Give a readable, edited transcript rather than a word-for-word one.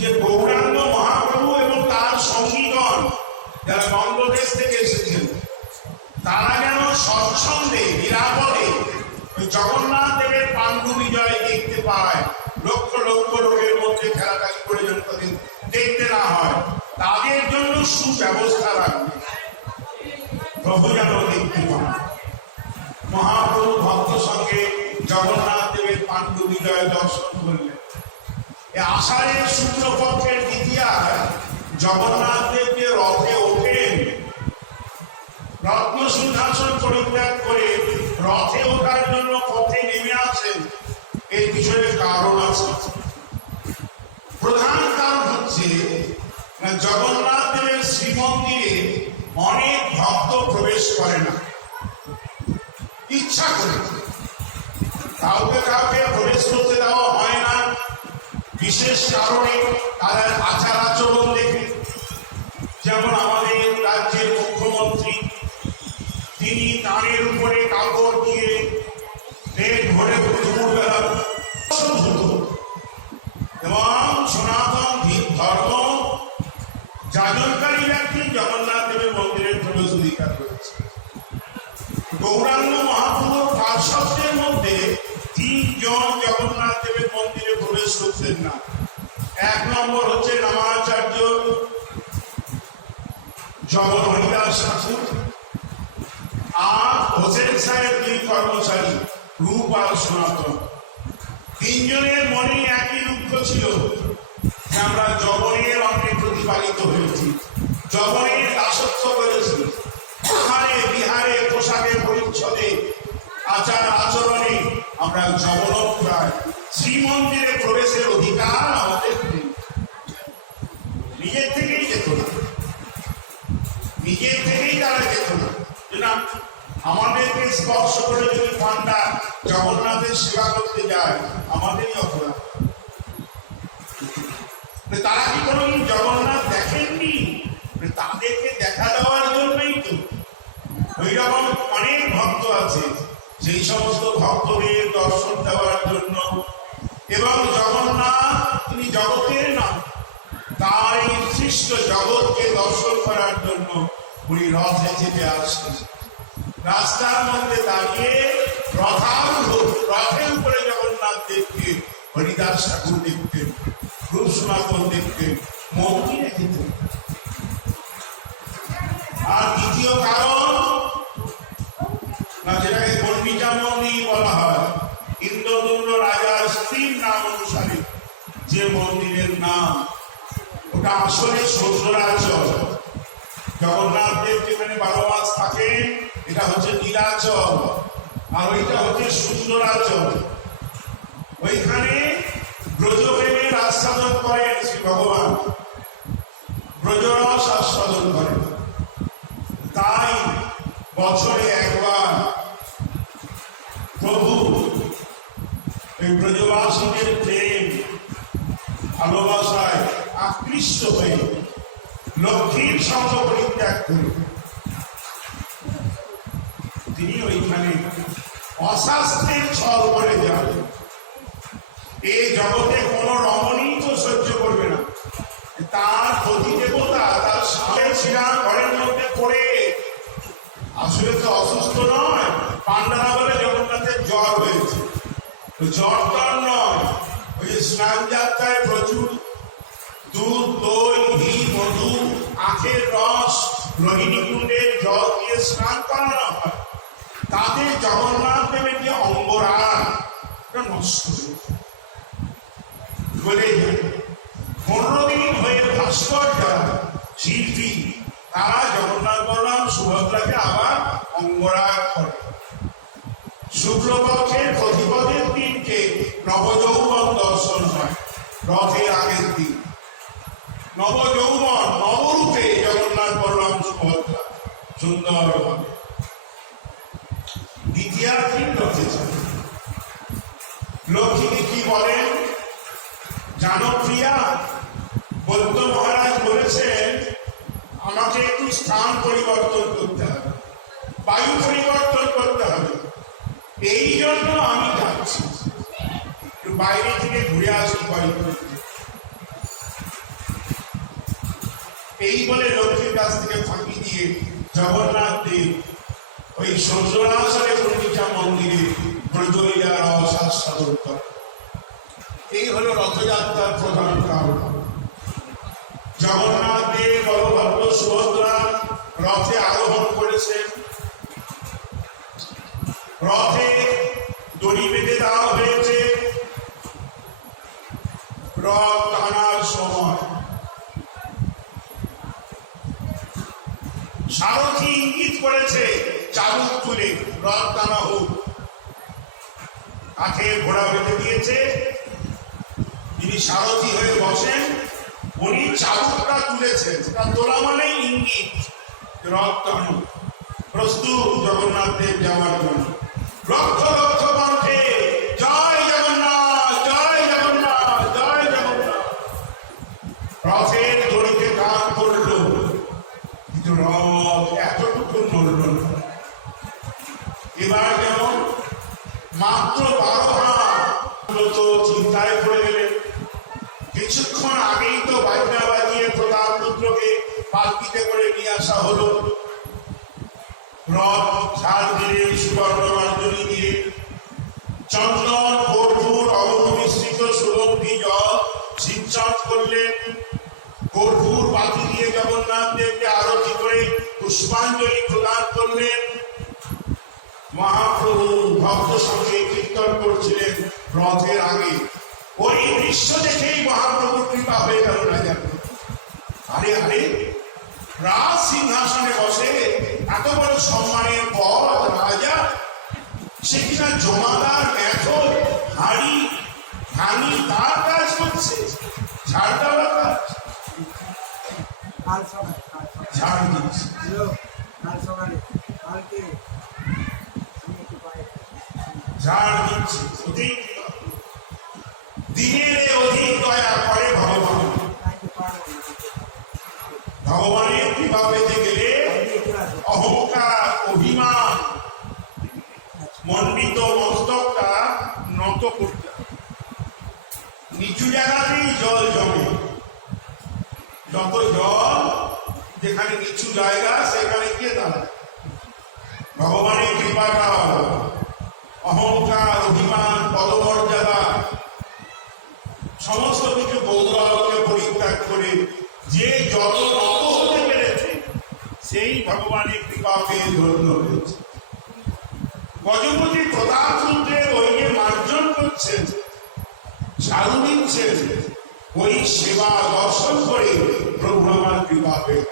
যে গৌরাঙ্গ মহাপ্রভু এবং তার সঙ্গীগণ যারা বঙ্গদেশ থেকে এসেছেন তারা যেন স্বচ্ছন্দে নিরাপদে জগন্নাথ দেবের পাণ্ডু বিজয় দেখতে পায়, লক্ষ লক্ষ লোকের মধ্যে খেলাটাকে করে যেন তাদের দেখতে না হয়, তাদের জন্য সুব্যবস্থা রাখবে। প্রভু যেন দেখতে পান। মহাপ্রভু ভক্ত সঙ্গে জগন্নাথ দেবের পাণ্ডু বিজয় দর্শন করলেন। আষাঢ়ের শুক্লপক্ষের দ্বিতীয়ায় জগন্নাথ দেব যে রথে ওঠেন, রত্ন সিংহাসন পরিত্যাগ করে রথে ওঠার জন্য পথে নেমে আসেন, এর পিছনে কারণ আছে। প্রধান কারণ হচ্ছে জগন্নাথ দেবের শ্রীমন্দিরে অনেক ভক্ত প্রবেশ করে না, ইচ্ছা করে কাউকে কাউকে প্রবেশ করতে দেওয়া হয় না বিশেষ কারণে, তাদের আচার আচরণ দেখে। যেমন আমাদের রাজ্যের মুখ্যমন্ত্রী, তিনি কানের উপরে কাপড় দিয়ে পেট ভরে দুপুরবেলা এবং সনাতন ধর্ম যাজনকারী ব্যক্তি জগন্নাথ দেবের মন্দিরের প্রবেশ অধিকার রয়েছে। গৌরাঙ্গ মহাপ্রভুর পার্শ্বদের মধ্যে 3 জন জগন্নাথ দেবের মন্দিরে প্রবেশ করতেন না। 1 নম্বর হচ্ছে রামাচার্য জগন হরিদাস ঠাকুর, আর হোসেন সাহেব 2 কর্মচারী রূপ আর সনাতন। 3 জনের মনে একই লক্ষ্য ছিল যে আমরা জগনের অঙ্গে প্রতিপালিত হয়েছি, জগনের দাসত্ব করেছি। আহারে বিহারে পোশাকে পরিচ্ছদে আচার আচরণে আমরা জগন্নাথ শ্রীমন্দিরে প্রবেশের অধিকার আমাদের নেই। নিজের থেকেই যেত না, নিজের থেকেই তারা যেত না। আমাদেরকে স্পর্শ করে যদি পান্ডা জগন্নাথের সেবা করতে যায়, আমাদেরই অপরাধ। তারা কি কোনোদিন জগন্নাথ দেখেননি? তাদেরকে দেখা দেওয়ার জন্যই তো। ওই রকম অনেক ভক্ত আছে, সেই সমস্ত ভক্তদের দর্শন দেওয়ার জন্য এবং জগন্নাথ তিনি জগতের নাম, তার এই সৃষ্ট জগৎকে দর্শন করার জন্য উনি রথে চেপে আসছেন। রাস্তার মধ্যে দাঁড়িয়ে রথের উপরে জগন্নাথ দেবকে হরিদাস ঠাকুর দেখতেন, রূপ সনাতন দেখতেন, মৌনি রেখেতেন। আর দ্বিতীয় কারণ, যেটাকে পণ্ডিতা মন্দির বলা হয়, ইন্দ্রদুম্ন রাজার স্ত্রীর নাম অনুসারে যে মন্দিরের নাম, ওটা আসলে সৌন্দরাচল। জগন্নাথ দেব যেখানে 12 মাস থাকেন, এটা হচ্ছে নীলাচল, আর ওইটা হচ্ছে সুন্দরাচল। ওইখানে ব্রজপ্রেমের আস্বাদন করেন শ্রী ভগবান, ব্রজরস আস্বাদন করেন। তাই বছরে একবার প্রভু এই ব্রজবাসীদের প্রেম ভালোবাসায় আকৃষ্ট হয়ে লক্ষ্মীর সঙ্গ পরিত্যাগ করে তিনি ওইখানে অশাস্ত্রের ছল করে যান। এই জগতে কোন রমণী তো সহ্য করবে না, তার প্রতি দেবতা তার স্বামীর শিরা ঘরের মধ্যে পড়ে, আসলে তো অসুস্থ নয়, পান্ডারা বলে জগন্নাথের জ্বর হয়েছে। জ্বর টর নয়, ওই স্নান যাত্রায় প্রচুর দুধ, দই, ঘি, মধু, আখের রস, রোহিণী কুণ্ডের জল দিয়ে স্নান করানো হয়। তাতে জগন্নাথ দেবের যে অঙ্গরাগ নষ্ট বলে 15 দিন হয়ে ভাস্কর যারা শিল্পী, তারা জগন্নাথ বলরাম সুভদ্রাকে আবার অঙ্গরাগ করে। শুক্লপক্ষের প্রতিপদের দিনকে নবযৌবন দর্শন হয়, রথের আগের দিন নবযৌবন নবরূপে জগন্নাথ বলরাম সুভদ্রা সুন্দরভাবে দ্বিতীয় দিন রথে যাবে। লক্ষ্মীকে কি বলেন? জানপ্রিয়া, বৌদ্ধ মহারাজ বলেছেন আমাকে একটু স্থান পরিবর্তন করতে হবে, বায়ু পরিবর্তন করতে হবে, এই জন্য আমি যাচ্ছি, একটু বাইরে থেকে ঘুরে আসি বায়ু। এই বলে লক্ষ্মীর কাছ থেকে ফাঁকি দিয়ে জগন্নাথ দেব ওই সঞ্জনাসনে পূর্ণিকা মন্দিরে ব্রজলীলার অসাস্বাদন করে। এই হলো রথযাত্রার প্রধান কারণ। জগন্নাথ দেব বলভদ্র সুভদ্রা রথে আরোহণ করেছেন। রথে দড়ি বেঁধে দেওয়া হয়েছে। রথ টানার সময় সারথি ইঙ্গিত করেছে চাবুক তুলে রথ টানা হোক। কাঠে ঘোড়া বেঁধে দিয়েছে, যিনি সারথি হয়ে বসেন উনি চাবুকটা তুলেছেন। তা তোলা মানে ইঙ্গিত রথ টানো, প্রস্তুত জগন্নাথ দেব যাওয়ার জন্য। লক্ষ লক্ষ কণ্ঠে জয় জগন্নাথ, জয় জগন্নাথ, জয় জগন্নাথ। রথের দড়িতে কান পড়ল, কিন্তু রথ এতটুকু নড়ল না। এবার যেমন মাত্র 12 হাত তো চিন্তায় পড়ে গেলেন। কিছুক্ষণ আগেই তো বাজনা বাজিয়ে প্রতাপ পুত্রকে পালকিতে করে নিয়ে আসা হলো। রথ ঝাল দিয়ে সুবর্ণ মাঞ্জলি দিয়ে চন্দন কর্পূর অমৃত মিশ্রিত সুগন্ধি জল সিঞ্চন করলেন। কর্পূর বাতি দিয়ে জগন্নাথ দেবকে আরতি করে পুষ্পাঞ্জলি প্রদান করলেন। মহাপ্রভু ভক্ত সঙ্গে কীর্তন করছিলেন রথের আগে। ওই দৃশ্য দেখেই মহাপ্রভুর কৃপা হয়ে গেল না যেন। আরে আরে, রাজ সিংহাসনে বসে এত বড় সম্মানের পদ রাজা, সে কিনা জমাদার মেথর হাড়ি ভাঙি তার কাজ করছে, ঝাড় দেওয়ার কাজ, ঝাড় দিচ্ছে। ঝাড় দিচ্ছে। দিনের অধিক দয়া করে ভগবান। ভগবানের কৃপা পেতে গেলে অহংকার অভিমান মণ্ডিত মস্তকটা নত করতে হবে। নিচু জায়গাতেই জল জমে। যত জল যেখানে নিচু জায়গা সেখানে গিয়ে দাঁড়ায়। ভগবানের কৃপাটা অহংকার অভিমান পদমর্যাদা সমস্ত কিছু গৌরবকে পরিত্যাগ করে যে যত নত হতে পেরেছে সেই ভগবানের কৃপা পেয়ে ধন্য হয়েছে। গজপতি প্রতাপ পুত্রের ওই যে মার্জন করছেন, ঝাড়ু দিচ্ছেন, ওই সেবা দর্শন করে প্রভু আমার কৃপা পেয়ে